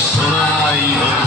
Yes, I am.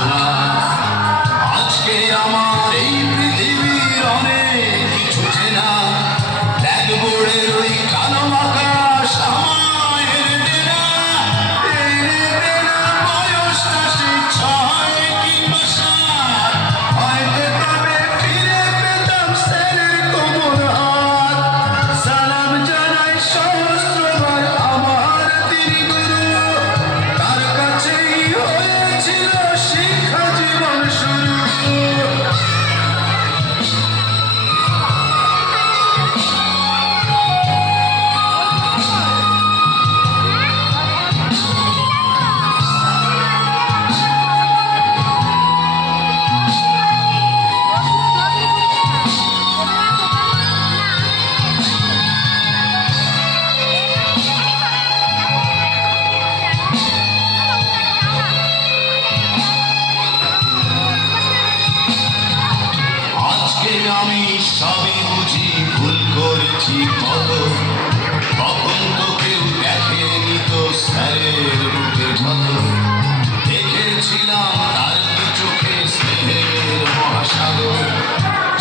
আমি সবই বুঝি, ভুল করেছি কত কখন তো কেউ দেখেনি তো স্যারের মুখে কত দেখেছিলাম তার চোখে স্নেহের মহাসাগর।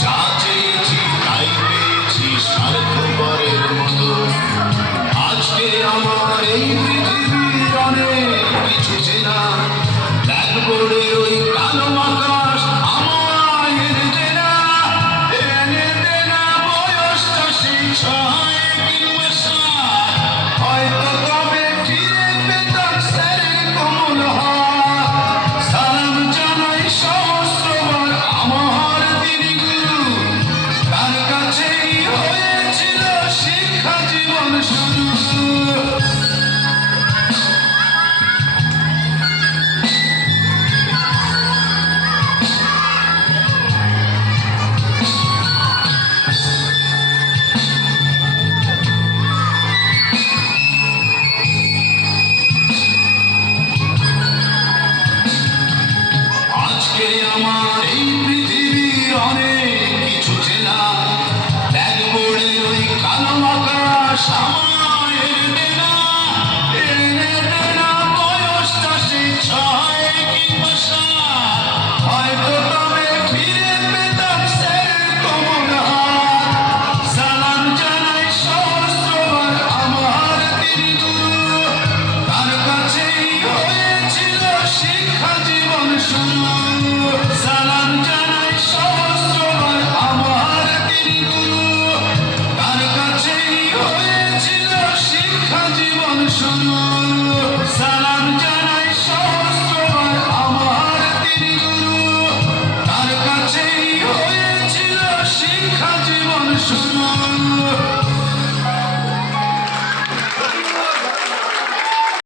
যা চেয়েছি তাই পেয়েছি স্বার্থপরের মতো। আজকে আমার এই পৃথিবীর অনেক কিছু চেনা। ব্ল্যাকবোর্ডের সামান